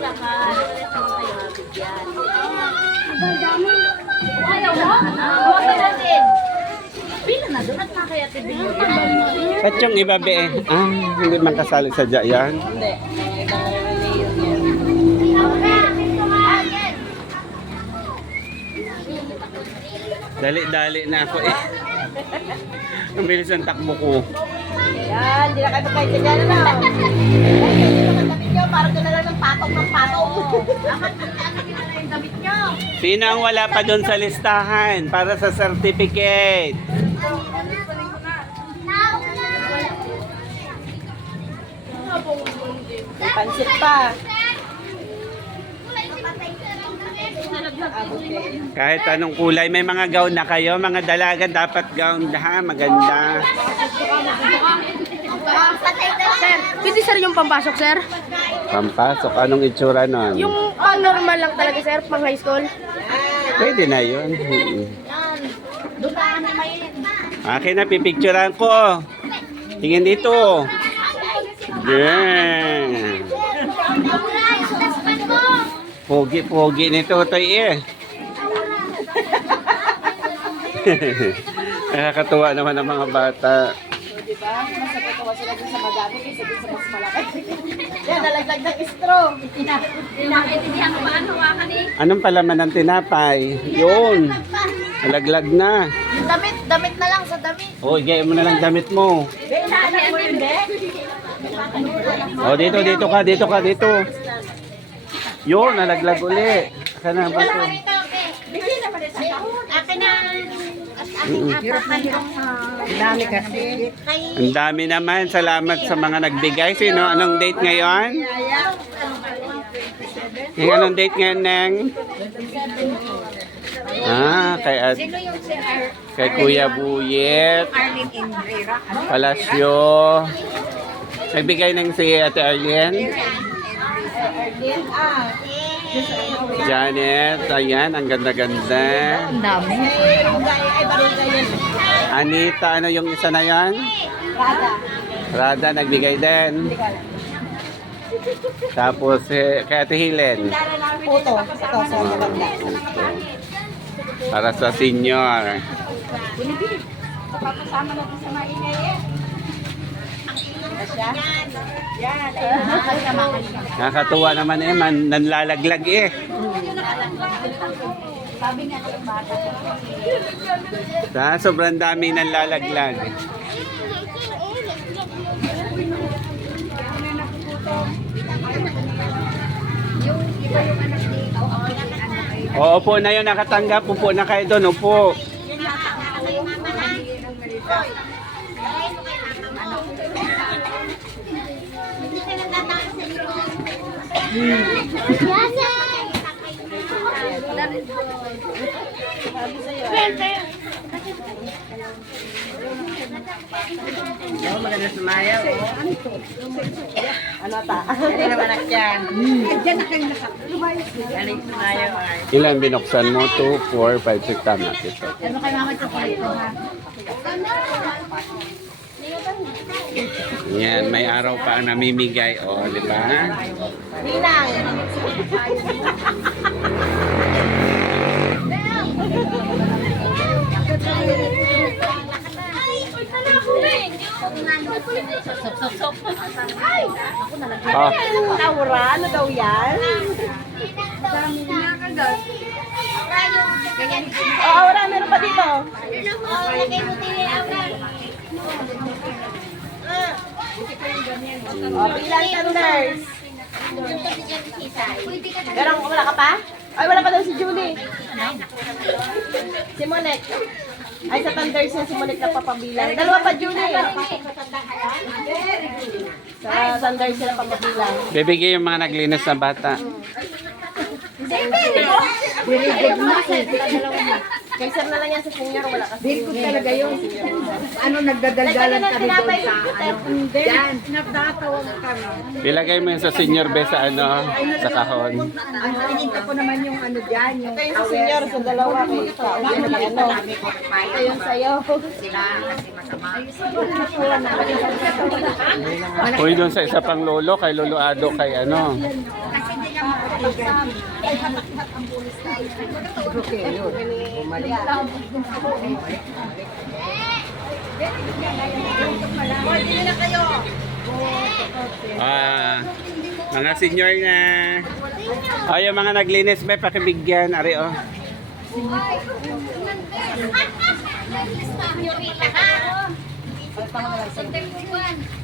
lahat. Kayo bigyan. Ayaw mo? Hawakan natin. Pila na doon at nakaya tibigyan. Ba't yung iba be? Ah, hindi man kasali sa yan. Hindi. Ibang reliyon yan. Dali-dali na ako eh. Ang bilis ang takbo ko. Yan, hindi na kayo magkaya dyan na. Hindi naman damit nyo, parang doon na lang ng patong ng patong. Nakakita na yung damit nyo. Sino ang wala pa doon sa listahan para sa certificate? May pansit pa. Kahit anong kulay, may mga gown na kayo. Mga dalaga dapat gown ha, maganda. Sir, pwede sir yung pampasok, sir? Pampasok, anong itsura nun? Yung normal lang talaga, sir, pang high school. Pwede na yun. Doon na kami may... Akin na, pipicturean ko. Tingin dito. Yeah. Pogi-pogi ni Totoy eh. Nakakatuwa naman ang mga bata. Diba? Mas nakatawa sila dun sa madami kaysa dun sa mas malaki. Yan, nalaglag ng straw. Inaintindihan ko ba ano hawakan eh? Anong palaman ng tinapay? Yun. Nalaglag na. Yung damit na lang sa damit. O, igay mo na lang damit mo. Damit mo yun, Be? O, dito ka. Yun, nalaglag uli. Sana ba ito? Bigyan naman ito sa akin na. Hirap na hirap. Dami kasi. Ang dami naman. Salamat sa mga nagbigay. Sino? Anong date ngayon? Anong date ngayon, Neng? Ah, kay Kuya Buyet. Palasyo. Nagbigay ng si Ate Arlene. Janet, ayan, ang ganda-ganda. Ang dami. Ay, barangay yan. Anita, ano yung isa na yan? Rada, nagbigay din. Tapos, kay Ate Helen. Puto. Ito, sa maganda. Para sa senior. Papasama natin sa maingay eh. Yan. Yan. Nakakatuwa naman eh, nanlalaglag eh. Sabi nga ng bata. Sobrang dami nanlalaglag. Oo po na yun, nakatanggap. Upo na kayo doon, upo. Oh, maganda sumayaw. Ano ta? Ano naman ak yan? Diyan na kayo nakalumayos. Galing sumayaw ay. Ilan binuksan mo? 2, 4, 5, 6, tama. Ito. Ano kay mama chocolate ko ha? Yan, may araw pa ang namimigay. O, di ba? Ninang. Oh, Aura, ano daw yan? Oh, Aura, meron pa dito. Oh, bilang tenders. Meron, wala ka pa? Ay, wala pa daw si Julie. Si Monek. Ay, sa tenders niya si Monek na papabilang. Dalawa pa, Julie. Sa tenders niya na papabilang. bibigay yung mga naglinis na bata. Kay sir na lang yan sa senior, wala kasi. Very good talaga yun. Ano, nagdadaldalan kami doon sa yan, nagtatawag kami. Ilagay mo yun sa senior be sa sa kahon. Ang hininta ko naman yung ano dyan, yung Ito yung sa senior, sa dalawa kay Kao. Yan ang ano. Ito yung sayo. sila kasi masama. Uy, doon sa isa pang lolo, kay Lolo Ado, kay ano. Kasi hindi niya Okay, yun. Bumalik. Mga senior na. Yung mga naglinis may pakibigyan. Ari oh. Senyorita ha. Contempuan.